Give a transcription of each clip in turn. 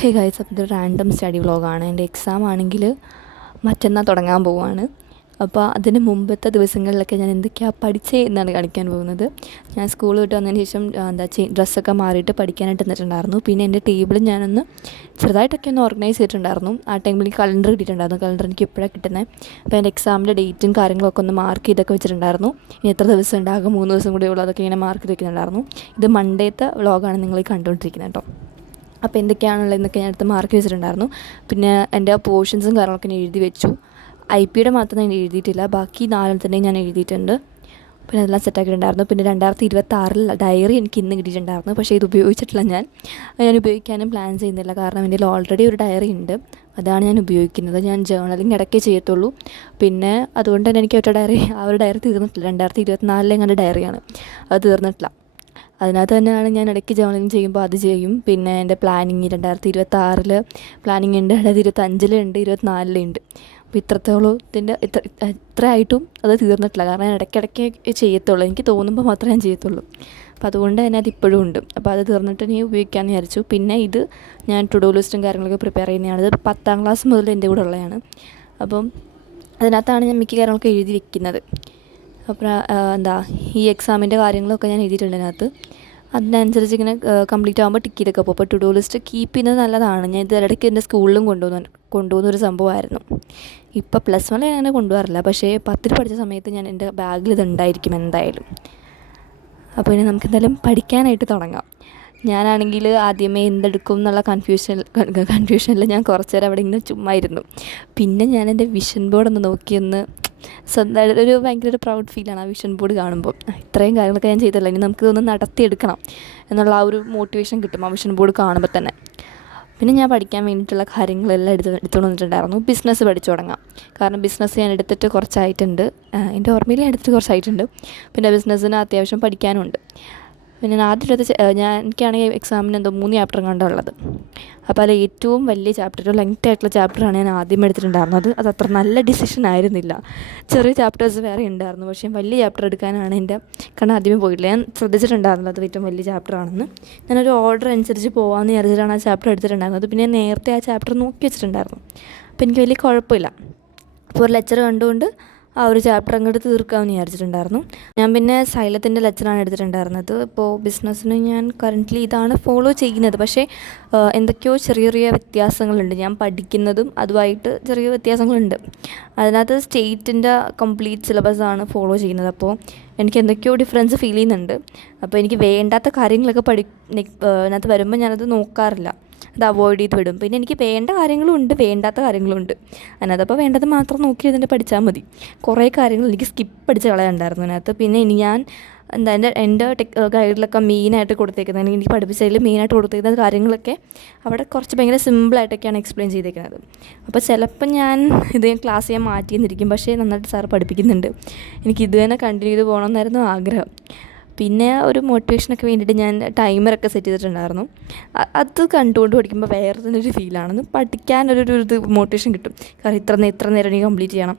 Hey guys, അപ്പോൾ ഇത് random study വ്ളോഗാണ്. എൻ്റെ എക്സാം ആണെങ്കിൽ മറ്റന്നാൾ തുടങ്ങാൻ പോവുകയാണ്. അപ്പോൾ അതിന് മുമ്പത്തെ ദിവസങ്ങളിലൊക്കെ ഞാൻ എന്തൊക്കെയാണ് പഠിച്ചേ എന്നാണ് കാണിക്കാൻ പോകുന്നത്. ഞാൻ സ്കൂൾ വിട്ട് വന്നതിന് ശേഷം ഡ്രസ്സൊക്കെ മാറിയിട്ട് പഠിക്കാനായിട്ട് നിന്നിട്ടുണ്ടായിരുന്നു. പിന്നെ എൻ്റെ ടേബിൾ ഞാനൊന്ന് ചെറുതായിട്ടൊക്കെ ഒന്ന് ഓർഗനൈസ് ചെയ്തിട്ടുണ്ടായിരുന്നു. ആ ടൈമിൽ കലണ്ടർ കിട്ടിയിട്ടുണ്ടായിരുന്നു. കലണ്ടർ എനിക്ക് ഇപ്പോഴാണ് കിട്ടുന്നത്. അപ്പോൾ എൻ്റെ എക്സാമിൻ്റെ ഡേറ്റും കാര്യങ്ങളൊക്കെ ഒന്ന് മാർക്ക് ചെയ്തൊക്കെ വെച്ചിട്ടുണ്ടായിരുന്നു. ഇനി എത്ര ദിവസം ഉണ്ടാകും, 3 ദിവസം കൂടി ഉള്ളൂ, അതൊക്കെ ഇങ്ങനെ മാർക്ക് ചെയ്ത് വെക്കുന്നുണ്ടായിരുന്നു. ഇത് മൺഡേത്തെ വ്ളോഗാണ് നിങ്ങൾ കണ്ടുകൊണ്ടിരിക്കുന്നത് കേട്ടോ. അപ്പോൾ എന്തൊക്കെയാണുള്ളതെന്നൊക്കെ ഞാൻ അടുത്ത് മാർക്ക് വെച്ചിട്ടുണ്ടായിരുന്നു. പിന്നെ എൻ്റെ പോർഷൻസും കാര്യങ്ങളൊക്കെ ഞാൻ എഴുതി വെച്ചു. IP മാത്രം ഞാൻ എഴുതിയിട്ടില്ല, ബാക്കി 4 തന്നെ ഞാൻ എഴുതിയിട്ടുണ്ട്. പിന്നെ അതെല്ലാം സെറ്റാക്കിയിട്ടുണ്ടായിരുന്നു. പിന്നെ 2026 ഡയറി എനിക്ക് ഇന്ന് കിട്ടിയിട്ടുണ്ടായിരുന്നു. പക്ഷേ ഇത് ഉപയോഗിച്ചിട്ടില്ല. ഞാൻ ഉപയോഗിക്കാനും പ്ലാൻ ചെയ്യുന്നില്ല. കാരണം എൻ്റെ ഓൾറെഡി ഒരു ഡയറി ഉണ്ട്, അതാണ് ഞാൻ ഉപയോഗിക്കുന്നത്. ഞാൻ ജേർണലിങ് ഇടയ്ക്കേ ചെയ്യത്തുള്ളൂ. പിന്നെ അതുകൊണ്ട് തന്നെ എനിക്ക് ആ ഒരു ഡയറി തീർന്നിട്ടില്ല. 2024 എങ്ങാണ്ട് ഡയറിയാണ്, അത് തീർന്നിട്ടില്ല. അതിനകത്ത് തന്നെയാണ് ഞാൻ ഇടയ്ക്ക് ജേർണലിങ് ചെയ്യുമ്പോൾ അത് ചെയ്യും. പിന്നെ എൻ്റെ പ്ലാനിങ് 2026 പ്ലാനിങ് ഉണ്ട്, 2025 ഉണ്ട്, 2024 ഉണ്ട്. അപ്പോൾ ഇത്രത്തോളം ഇത്ര ആയിട്ടും അത് തീർന്നിട്ടില്ല. കാരണം ഞാൻ ഇടയ്ക്കിടയ്ക്ക് ചെയ്യത്തുള്ളൂ, എനിക്ക് തോന്നുമ്പോൾ മാത്രമേ ഞാൻ ചെയ്യത്തുള്ളൂ. അപ്പോൾ അതുകൊണ്ട് തന്നെ അത് ഇപ്പോഴും ഉണ്ട്. അപ്പോൾ അത് തീർന്നിട്ട് ഇനി ഉപയോഗിക്കാമെന്ന് വിചാരിച്ചു. പിന്നെ ഇത് ഞാൻ ടു ഡു ലിസ്റ്റും കാര്യങ്ങളൊക്കെ പ്രിപ്പയർ ചെയ്യുന്നതാണ്. ഇത് 10ാം ക്ലാസ് മുതൽ എൻ്റെ കൂടെ ഉള്ളതാണ്. അപ്പം അതിനകത്താണ് ഞാൻ മിക്ക കാര്യങ്ങളൊക്കെ എഴുതി വെക്കുന്നത്. അപ്പോൾ ഈ എക്സാമിൻ്റെ കാര്യങ്ങളൊക്കെ ഞാൻ എഴുതിയിട്ടുണ്ട് അതിനകത്ത്. അതിനനുസരിച്ച് ഇങ്ങനെ കംപ്ലീറ്റ് ആകുമ്പോൾ ടിക്ക് ചെയ്തൊക്കെ പോകും. അപ്പോൾ ടു ഡു ലിസ്റ്റ് കീപ്പ് ചെയ്യുന്നത് നല്ലതാണ്. ഞാൻ ഇത് ഇടയ്ക്ക് എൻ്റെ സ്കൂളിലും കൊണ്ടുപോകുന്നൊരു സംഭവമായിരുന്നു. ഇപ്പോൾ +1 അങ്ങനെ കൊണ്ടുപോകാറില്ല, പക്ഷേ 10ൽ പഠിച്ച സമയത്ത് ഞാൻ എൻ്റെ ബാഗിൽ ഇതുണ്ടായിരിക്കും എന്തായാലും. അപ്പോൾ ഇനി നമുക്കെന്തായാലും പഠിക്കാനായിട്ട് തുടങ്ങാം. ഞാനാണെങ്കിൽ ആദ്യമേ എന്തെടുക്കും എന്നുള്ള കൺഫ്യൂഷനിൽ ഞാൻ കുറച്ച് നേരം അവിടെ ഇങ്ങനെ ചുമ്മാ ഇരുന്നു. പിന്നെ ഞാൻ എൻ്റെ വിഷൻ ബോർഡൊന്ന് നോക്കിയൊന്ന് സ്വന്തമായിട്ട് ഭയങ്കര ഒരു പ്രൗഡ് ഫീലാണ് ആ വിഷൻ ബോർഡ് കാണുമ്പോൾ. ഇത്രയും കാര്യങ്ങളൊക്കെ ഞാൻ ചെയ്തല്ലോ, ഇനി നമുക്കിതൊന്ന് നടത്തിയെടുക്കണം എന്നുള്ള ആ ഒരു മോട്ടിവേഷൻ കിട്ടും ആ വിഷൻ ബോർഡ് കാണുമ്പോൾ തന്നെ. പിന്നെ ഞാൻ പഠിക്കാൻ വേണ്ടിയിട്ടുള്ള കാര്യങ്ങളെല്ലാം എടുത്തുകൊണ്ട് വന്നിട്ടുണ്ടായിരുന്നു. ബിസിനസ് പഠിച്ചു തുടങ്ങാം. കാരണം ബിസിനസ് ഞാൻ എടുത്തിട്ട് കുറച്ചായിട്ടുണ്ട്, എൻ്റെ ഓർമ്മയിൽ ഞാൻ എടുത്തിട്ട് കുറച്ചായിട്ടുണ്ട്. പിന്നെ ബിസിനസ്സിന് അത്യാവശ്യം പഠിക്കാനുണ്ട്. പിന്നെ ഞാൻ ആദ്യം എനിക്കാണെങ്കിൽ എക്സാമിന് 3 ചാപ്റ്റർ കണ്ടുള്ളത്. അപ്പോൾ അതിൽ ഏറ്റവും വലിയ ചാപ്റ്റർ, ഒരു ലെങ്ത് ആയിട്ടുള്ള ചാപ്റ്ററാണ് ഞാൻ ആദ്യം എടുത്തിട്ടുണ്ടായിരുന്നത്. അത് അത്ര നല്ല ഡിസിഷൻ ആയിരുന്നില്ല. ചെറിയ ചാപ്റ്റേഴ്സ് വേറെ ഉണ്ടായിരുന്നു, പക്ഷേ വലിയ ചാപ്റ്റർ എടുക്കാനാണ് എൻ്റെ കണ്ണ് ആദ്യമേ പോയില്ല. ഞാൻ ശ്രദ്ധിച്ചിട്ടുണ്ടായിരുന്നത് അത് ഏറ്റവും വലിയ ചാപ്റ്റർ ആണെന്ന്. ഞാനൊരു ഓർഡർ അനുസരിച്ച് പോകാമെന്ന് വിചാരിച്ചിട്ടാണ് ആ ചാപ്റ്റർ എടുത്തിട്ടുണ്ടായിരുന്നത്. പിന്നെ ഞാൻ നേരത്തെ ആ ചാപ്റ്റർ നോക്കി വെച്ചിട്ടുണ്ടായിരുന്നു. അപ്പോൾ എനിക്ക് വലിയ കുഴപ്പമില്ല. അപ്പോൾ ഒരു ലെക്ചർ കണ്ടുകൊണ്ട് ആ ഒരു ചാപ്റ്റർ അങ്ങോട്ട് തീർക്കാമെന്ന് വിചാരിച്ചിട്ടുണ്ടായിരുന്നു. ഞാൻ പിന്നെ സൈലത്തിൻ്റെ ലെക്ചറാണ് എടുത്തിട്ടുണ്ടായിരുന്നത്. ഇപ്പോൾ ബിസിനസ്സിന് ഞാൻ കറൻ്റ്ലി ഇതാണ് ഫോളോ ചെയ്യുന്നത്. പക്ഷേ എന്തൊക്കെയോ ചെറിയ വ്യത്യാസങ്ങളുണ്ട്. ഞാൻ പഠിക്കുന്നതും അതുമായിട്ട് ചെറിയ വ്യത്യാസങ്ങളുണ്ട്. അതിനകത്ത് സ്റ്റേറ്റിൻ്റെ കംപ്ലീറ്റ് സിലബസാണ് ഫോളോ ചെയ്യുന്നത്. അപ്പോൾ എനിക്ക് എന്തൊക്കെയോ ഡിഫറൻസ് ഫീൽ ചെയ്യുന്നുണ്ട്. അപ്പോൾ എനിക്ക് വേണ്ടാത്ത കാര്യങ്ങളൊക്കെ അതിനകത്ത് വരുമ്പോൾ ഞാനത് നോക്കാറില്ല, അത് അവോയ്ഡ് ചെയ്ത് വിടും. പിന്നെ എനിക്ക് വേണ്ട കാര്യങ്ങളും ഉണ്ട്, വേണ്ടാത്ത കാര്യങ്ങളും ഉണ്ട്. അതിനകത്തപ്പോൾ വേണ്ടത് മാത്രം നോക്കി ഇതിൻ്റെ പഠിച്ചാൽ മതി. കുറേ കാര്യങ്ങൾ എനിക്ക് സ്കിപ്പ് അടിച്ച് കളയാനുണ്ടായിരുന്നു അതിനകത്ത്. പിന്നെ ഇനി ഞാൻ എൻ്റെ ഗൈഡിലൊക്കെ മെയിനായിട്ട് കൊടുത്തേക്കുന്നത്, എനിക്ക് പഠിപ്പിച്ചതിൽ മെയിനായിട്ട് കൊടുത്തേക്കുന്ന കാര്യങ്ങളൊക്കെ അവിടെ കുറച്ച് ഭയങ്കര സിമ്പിളായിട്ടൊക്കെയാണ് എക്സ്പ്ലെയിൻ ചെയ്തേക്കുന്നത്. അപ്പോൾ ചിലപ്പോൾ ഞാൻ ക്ലാസ് ചെയ്യാൻ മാറ്റിയെന്നിരിക്കും, പക്ഷേ നന്നായിട്ട് സാറ് പഠിപ്പിക്കുന്നുണ്ട്. എനിക്ക് ഇത് തന്നെ കണ്ടിന്യൂ ചെയ്ത് പോകണമെന്നായിരുന്നു ആഗ്രഹം. പിന്നെ ഒരു മോട്ടിവേഷനൊക്കെ വേണ്ടിയിട്ട് ഞാൻ ടൈമറൊക്കെ സെറ്റ് ചെയ്തിട്ടുണ്ടായിരുന്നു. അത് കണ്ടുകൊണ്ട് പഠിക്കുമ്പോൾ വേറെ തന്നെ ഒരു ഫീലാണെന്ന് പഠിക്കാനൊരു ഇത് മോട്ടിവേഷൻ കിട്ടും. കാരണം ഇത്ര നേരം എനിക്ക് കംപ്ലീറ്റ് ചെയ്യണം,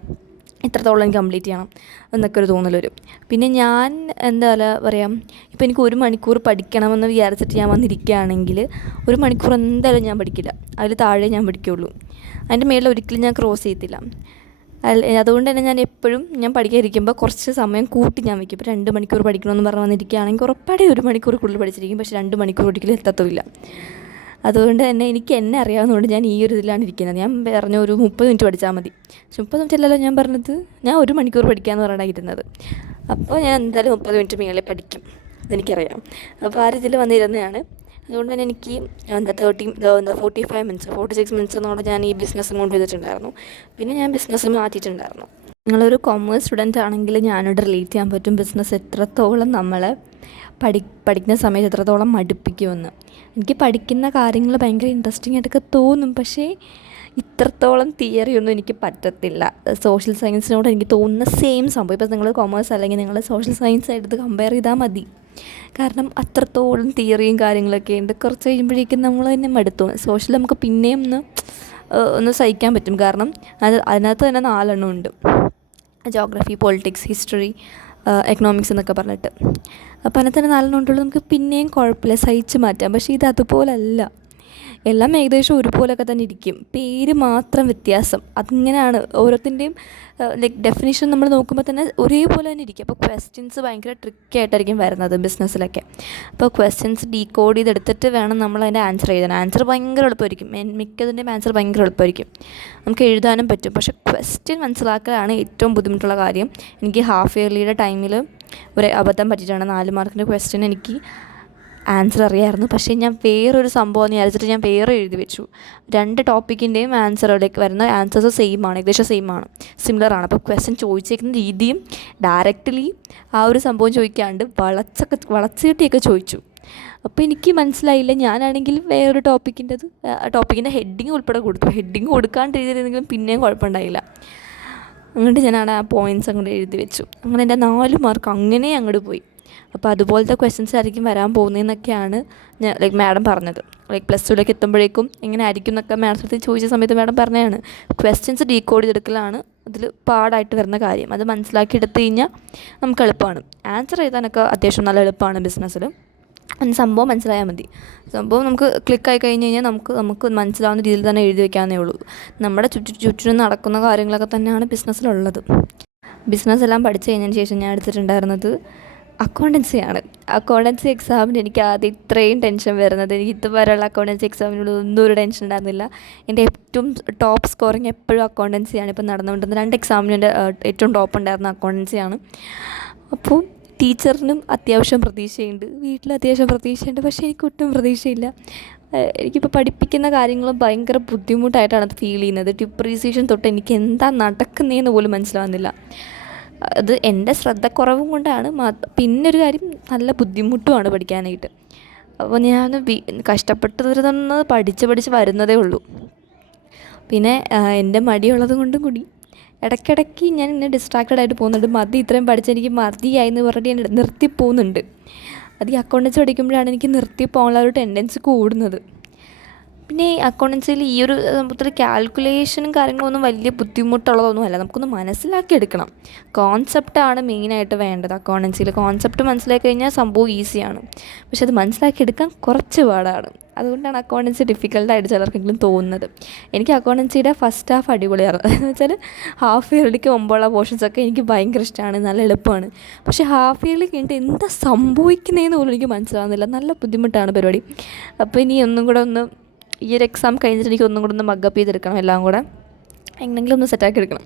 ഇത്രത്തോളം എനിക്ക് കംപ്ലീറ്റ് ചെയ്യണം എന്നൊക്കെ ഒരു തോന്നൽ വരും. പിന്നെ ഞാൻ പറയുക, ഇപ്പോൾ എനിക്ക് 1 മണിക്കൂർ പഠിക്കണമെന്ന് വിചാരിച്ചിട്ട് ഞാൻ വന്നിരിക്കുകയാണെങ്കിൽ 1 മണിക്കൂർ എന്തായാലും ഞാൻ പഠിക്കില്ല, അതിൽ താഴെ ഞാൻ പഠിക്കുകയുള്ളൂ. അതിൻ്റെ മേളിൽ ഒരിക്കലും ഞാൻ ക്രോസ് ചെയ്യത്തില്ല. അതുകൊണ്ട് തന്നെ ഞാൻ എപ്പോഴും പഠിക്കാതിരിക്കുമ്പോൾ കുറച്ച് സമയം കൂട്ടി ഞാൻ വയ്ക്കും. ഇപ്പോൾ 2 മണിക്കൂർ പഠിക്കണമെന്ന് പറഞ്ഞ് വന്നിരിക്കുകയാണെങ്കിൽ ഉറപ്പാടെ 1 മണിക്കൂർ കൂടുതൽ പഠിച്ചിരിക്കും, പക്ഷേ 2 മണിക്കൂർ ഒരിക്കലും എത്തത്തുമില്ല. അതുകൊണ്ട് തന്നെ എന്നെ അറിയാവുന്നതുകൊണ്ട് ഞാൻ ഈ ഒരു ഇതിലാണ് ഇരിക്കുന്നത്. ഞാൻ പറഞ്ഞ ഒരു 30 മിനിറ്റ് പഠിച്ചാൽ മതി. പക്ഷെ 30 മിനിറ്റ് അല്ലല്ലോ ഞാൻ പറഞ്ഞത്, ഞാൻ 1 മണിക്കൂർ പഠിക്കാമെന്ന് പറഞ്ഞാണ് ഇരുന്നത്. അപ്പോൾ ഞാൻ എന്തായാലും 30 മിനിറ്റ് മേലെ പഠിക്കും, അതെനിക്കറിയാം. അപ്പോൾ ആ രീതിയിൽ വന്നിരുന്നതാണ്. അതുകൊണ്ട് തന്നെ എനിക്ക് 45 മിനിറ്റ്സ് 46 മിനിറ്റ്സ് എന്നോട് ഞാൻ ഈ ബിസിനസ് കൊണ്ട് ചെയ്തിട്ടുണ്ടായിരുന്നു. പിന്നെ ഞാൻ ബിസിനസ് മാറ്റിയിട്ടുണ്ടായിരുന്നു. നിങ്ങളൊരു കൊമേഴ്സ് സ്റ്റുഡൻ്റ് ആണെങ്കിൽ ഞാനോട് റിലേറ്റ് ചെയ്യാൻ പറ്റും ബിസിനസ് എത്രത്തോളം നമ്മളെ പഠിക്കുന്ന സമയത്ത് എത്രത്തോളം മടുപ്പിക്കുമെന്ന്. എനിക്ക് പഠിക്കുന്ന കാര്യങ്ങൾ ഭയങ്കര ഇൻട്രസ്റ്റിംഗ് ആയിട്ടൊക്കെ തോന്നും, പക്ഷേ ഇത്രത്തോളം തിയറി ഒന്നും എനിക്ക് പറ്റത്തില്ല. സോഷ്യൽ സയൻസിനോട് എനിക്ക് തോന്നുന്ന സെയിം സംഭവം. ഇപ്പോൾ നിങ്ങൾ കൊമേഴ്സ് അല്ലെങ്കിൽ നിങ്ങൾ സോഷ്യൽ സയൻസ് എടുത്ത് കമ്പയർ ചെയ്താൽ മതി. കാരണം അത്രത്തോളം തിയറിയും കാര്യങ്ങളൊക്കെ ഉണ്ട്. കുറച്ച് കഴിയുമ്പോഴേക്കും നമ്മൾ തന്നെ മടുത്തു. സോഷ്യൽ നമുക്ക് പിന്നെയും ഒന്ന് സഹിക്കാൻ പറ്റും, കാരണം അതിനകത്ത് തന്നെ 4 എണ്ണം ഉണ്ട്: ജോഗ്രഫി, പൊളിറ്റിക്സ്, ഹിസ്റ്ററി, എക്കണോമിക്സ് എന്നൊക്കെ പറഞ്ഞിട്ട്. അപ്പോൾ അതിനകത്ത് തന്നെ 4 എണ്ണം ഉണ്ടുള്ളൂ, നമുക്ക് പിന്നെയും കുഴപ്പമില്ല, സഹിച്ച് മാറ്റാം. പക്ഷേ ഇത് അതുപോലല്ല. എല്ലാം ഏകദേശം ഒരുപോലെയൊക്കെ തന്നെ ഇരിക്കും, പേര് മാത്രം വ്യത്യാസം. അതിങ്ങനെയാണ് ഓരോത്തിൻ്റെയും ലൈക്ക് ഡെഫിനിഷൻ നമ്മൾ നോക്കുമ്പോൾ തന്നെ ഒരേപോലെ തന്നെ ഇരിക്കും. അപ്പോൾ ക്വസ്റ്റ്യൻസ് ഭയങ്കര ട്രിക്കി ആയിട്ടായിരിക്കും വരുന്നത് ബിസിനസ്സിലൊക്കെ. അപ്പോൾ ക്വസ്റ്റ്യൻസ് ഡീകോഡ് ചെയ്തെടുത്തിട്ട് വേണം നമ്മൾ അതിൻ്റെ ആൻസർ എഴുതാൻ. ആൻസർ ഭയങ്കര എളുപ്പമായിരിക്കും, മിക്കതിൻ്റെയും ആൻസർ ഭയങ്കര എളുപ്പമായിരിക്കും, നമുക്ക് എഴുതാനും പറ്റും. പക്ഷേ ക്വസ്റ്റ്യൻ മനസ്സിലാക്കലാണ് ഏറ്റവും ബുദ്ധിമുട്ടുള്ള കാര്യം. എനിക്ക് ഹാഫ് ഇയർലിയുടെ ടൈമിൽ ഒരു അബദ്ധം പറ്റിയിട്ടാണ്. 4 മാർക്കിൻ്റെ ക്വസ്റ്റ്യൻ എനിക്ക് ആൻസർ അറിയാമായിരുന്നു, പക്ഷേ ഞാൻ വേറൊരു സംഭവം എന്ന് വിചാരിച്ചിട്ട് ഞാൻ വേറെ എഴുതി വെച്ചു. 2 ടോപ്പിക്കിൻ്റെയും ആൻസറിലേക്ക് വരുന്ന ആൻസേഴ്സ് സെയിം ആണ്, ഏകദേശം സെയിം ആണ്, സിമിലർ ആണ്. അപ്പോൾ ക്വസ്റ്റ്യൻ ചോദിച്ചേക്കുന്ന രീതിയും ഡയറക്റ്റ്ലി ആ ഒരു സംഭവം ചോദിക്കാണ്ട് വളച്ചിട്ടിയൊക്കെ ചോദിച്ചു. അപ്പോൾ എനിക്ക് മനസ്സിലായില്ല. ഞാനാണെങ്കിൽ വേറൊരു ടോപ്പിക്കിൻ്റെ ഹെഡിങ് ഉൾപ്പെടെ കൊടുത്തു. ഹെഡിങ് കൊടുക്കാണ്ട് രീതിയിലെങ്കിലും പിന്നെയും കുഴപ്പമുണ്ടായില്ല. അങ്ങോട്ട് ഞാനവിടെ ആ പോയിൻറ്റ്സ് അങ്ങോട്ട് എഴുതി വെച്ചു. അങ്ങനെ എൻ്റെ 4 മാർക്ക് അങ്ങനെ അങ്ങോട്ട് പോയി. അപ്പോൾ അതുപോലത്തെ ക്വസ്റ്റ്യൻസ് ആയിരിക്കും വരാൻ പോകുന്നതെന്നൊക്കെയാണ് ഞാൻ ലൈക്ക് മാഡം പറഞ്ഞത്. ലൈക്ക് +2 എത്തുമ്പോഴേക്കും ഇങ്ങനെ ആയിരിക്കും എന്നൊക്കെ മാഡത്തിനടുത്ത് ചോദിച്ച സമയത്ത് മാഡം പറഞ്ഞതാണ്. ക്വസ്റ്റ്യൻസ് ഡീകോഡ് ചെയ്തെടുക്കലാണ് അതിൽ പാടായിട്ട് വരുന്ന കാര്യം. അത് മനസ്സിലാക്കി എടുത്തു കഴിഞ്ഞാൽ നമുക്ക് എളുപ്പമാണ്. ആൻസർ എഴുതാനൊക്കെ അത്യാവശ്യം നല്ല എളുപ്പമാണ് ബിസിനസ്സിൽ. സംഭവം മനസ്സിലായാൽ മതി. സംഭവം നമുക്ക് ക്ലിക്കായി കഴിഞ്ഞ് കഴിഞ്ഞാൽ നമുക്ക് മനസ്സിലാവുന്ന രീതിയിൽ തന്നെ എഴുതി വയ്ക്കാവുന്നേ ഉള്ളൂ. നമ്മുടെ ചുറ്റിനും നടക്കുന്ന കാര്യങ്ങളൊക്കെ തന്നെയാണ് ബിസിനസ്സിലുള്ളത്. ബിസിനസ് എല്ലാം പഠിച്ചു കഴിഞ്ഞതിന് ശേഷം ഞാൻ എടുത്തിട്ടുണ്ടായിരുന്നത് അക്കൗണ്ടൻസിയാണ്. അക്കൗണ്ടൻസി എക്സാമിന് എനിക്ക് ആദ്യം ഇത്രയും ടെൻഷൻ വരുന്നത്, എനിക്ക് ഇതുവരെയുള്ള അക്കൗണ്ടൻസി എക്സാമിനോട് ഒന്നും ഒരു ടെൻഷൻ ഉണ്ടായിരുന്നില്ല. എൻ്റെ ഏറ്റവും ടോപ്പ് സ്കോറിങ് എപ്പോഴും അക്കൗണ്ടൻസിയാണ്. ഇപ്പം നടന്നുകൊണ്ടിരുന്ന 2 എക്സാമിനും എൻ്റെ ഏറ്റവും ടോപ്പ് ഉണ്ടായിരുന്ന അക്കൗണ്ടൻസിയാണ്. അപ്പോൾ ടീച്ചറിനും അത്യാവശ്യം പ്രതീക്ഷയുണ്ട്, വീട്ടിലും അത്യാവശ്യം പ്രതീക്ഷയുണ്ട്, പക്ഷേ എനിക്ക് ഒട്ടും പ്രതീക്ഷയില്ല. എനിക്കിപ്പോൾ പഠിപ്പിക്കുന്ന കാര്യങ്ങളും ഭയങ്കര ബുദ്ധിമുട്ടായിട്ടാണ് അത് ഫീൽ ചെയ്യുന്നത്. ഡിപ്രീസിയേഷൻ തൊട്ട് എനിക്ക് എന്താ നടക്കുന്നതെന്ന് പോലും മനസ്സിലാവുന്നില്ല. അത് എൻ്റെ ശ്രദ്ധക്കുറവും കൊണ്ടാണ്. പിന്നൊരു കാര്യം, നല്ല ബുദ്ധിമുട്ടുമാണ് പഠിക്കാനായിട്ട്. അപ്പോൾ ഞാൻ കഷ്ടപ്പെട്ട് വരുന്നത് പഠിച്ച് വരുന്നതേ ഉള്ളൂ. പിന്നെ എൻ്റെ മടിയുള്ളത് കൊണ്ടും കൂടി ഇടയ്ക്കിടയ്ക്ക് ഞാൻ ഇങ്ങനെ ഡിസ്ട്രാക്റ്റഡ് ആയിട്ട് പോകുന്നുണ്ട്. ഇത്രയും പഠിച്ചെനിക്ക് മതിയായി എന്ന് പറഞ്ഞിട്ട് ഞാൻ നിർത്തിപ്പോകുന്നുണ്ട്. അത് ഈ അക്കൗണ്ടൻസി പഠിക്കുമ്പോഴാണ് എനിക്ക് നിർത്തിപ്പോകാനുള്ള ഒരു ടെൻഡൻസി കൂടുന്നത്. പിന്നെ ഈ അക്കൗണ്ടൻസിയിൽ ഈ ഒരു സംഭവത്തിൽ കാൽക്കുലേഷനും കാര്യങ്ങളൊന്നും വലിയ ബുദ്ധിമുട്ടുള്ളതൊന്നും അല്ല, നമുക്കൊന്ന് മനസ്സിലാക്കിയെടുക്കണം. കോൺസെപ്റ്റാണ് മെയിനായിട്ട് വേണ്ടത്. അക്കൗണ്ടൻസിയിൽ കോൺസെപ്റ്റ് മനസ്സിലാക്കി കഴിഞ്ഞാൽ സംഭവം ഈസിയാണ്, പക്ഷെ അത് മനസ്സിലാക്കിയെടുക്കാൻ കുറച്ച് പാടാണ്. അതുകൊണ്ടാണ് അക്കൗണ്ടൻസി ഡിഫിക്കൽട്ടായിട്ട് ചിലർക്കെങ്കിലും തോന്നുന്നത്. എനിക്ക് അക്കൗണ്ടൻസിയുടെ ഫസ്റ്റ് ഹാഫ് അടിപൊളിയാണ്. എന്ന് വെച്ചാൽ ഹാഫ് ഇയർലിക്ക് മുമ്പുള്ള പോർഷൻസൊക്കെ എനിക്ക് ഭയങ്കര ഇഷ്ടമാണ്, നല്ല എളുപ്പമാണ്. പക്ഷേ ഹാഫ് ഇയർലി കഴിഞ്ഞിട്ട് എന്താ സംഭവിക്കുന്നതെന്ന് പോലും എനിക്ക് മനസ്സിലാവുന്നില്ല. നല്ല ബുദ്ധിമുട്ടാണ് പരിപാടി. അപ്പോൾ ഇനി ഒന്നും കൂടെ ഈ ഒരു എക്സാം കഴിഞ്ഞിട്ട് എനിക്ക് ഒന്നും കൂടെ മഗ്ഗപ്പ് ചെയ്തെടുക്കണം, എല്ലാം കൂടെ എങ്ങനെയെങ്കിലും ഒന്ന് സെറ്റാക്കി എടുക്കണം.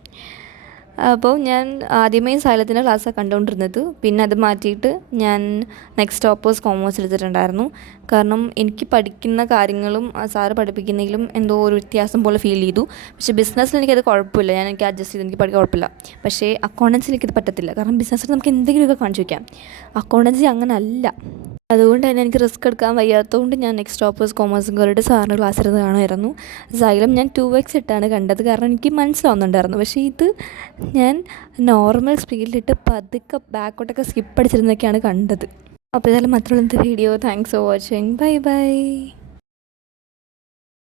അപ്പോൾ ഞാൻ ആദ്യമേ സൈലത്തിൻ്റെ ക്ലാസ്സാണ് കണ്ടുകൊണ്ടിരുന്നത്. പിന്നെ അത് മാറ്റിയിട്ട് ഞാൻ നെക്സ്റ്റ് ടോപ്പേഴ്സ് കോമേഴ്സ് എടുത്തിട്ടുണ്ടായിരുന്നു. കാരണം എനിക്ക് പഠിക്കുന്ന കാര്യങ്ങളും സാറ് പഠിപ്പിക്കുന്നതിലും എന്തോ ഒരു വ്യത്യാസം പോലെ ഫീൽ ചെയ്തു. പക്ഷേ ബിസിനസ്സിൽ എനിക്കത് കുഴപ്പമില്ല, എനിക്ക് അഡ്ജസ്റ്റ് ചെയ്ത് എനിക്ക് പഠിക്കാൻ കുഴപ്പമില്ല. പക്ഷേ അക്കൗണ്ടൻസിൽ എനിക്കത് പറ്റത്തില്ല. കാരണം ബിസിനസ്സിൽ നമുക്ക് എന്തെങ്കിലുമൊക്കെ കാണിച്ചു വയ്ക്കാം, അക്കൗണ്ടൻസി അങ്ങനെ അല്ല. അതുകൊണ്ട് തന്നെ എനിക്ക് റിസ്ക് എടുക്കാൻ വയ്യാത്തതുകൊണ്ട് ഞാൻ നെക്സ്റ്റ് ടോപ്പേഴ്സ് കോമേഴ്സും കയറിയിട്ട് സാറിൻ്റെ ക്ലാസ് ഇരുന്ന് കാണുമായിരുന്നു. സൈലം ഞാൻ 2x ഇട്ടാണ് കണ്ടത്, കാരണം എനിക്ക് മനസ്സിലാവുന്നുണ്ടായിരുന്നു. പക്ഷേ ഇത് ഞാൻ നോർമൽ സ്പീഡിലിട്ട് പതുക്കെ ബാക്കോട്ടൊക്കെ സ്കിപ്പ് അടിച്ചിരുന്നൊക്കെയാണ് കണ്ടത്. അപ്പോൾ ഇതെല്ലാം മാത്രമുള്ള video. Thanks for watching. Bye bye.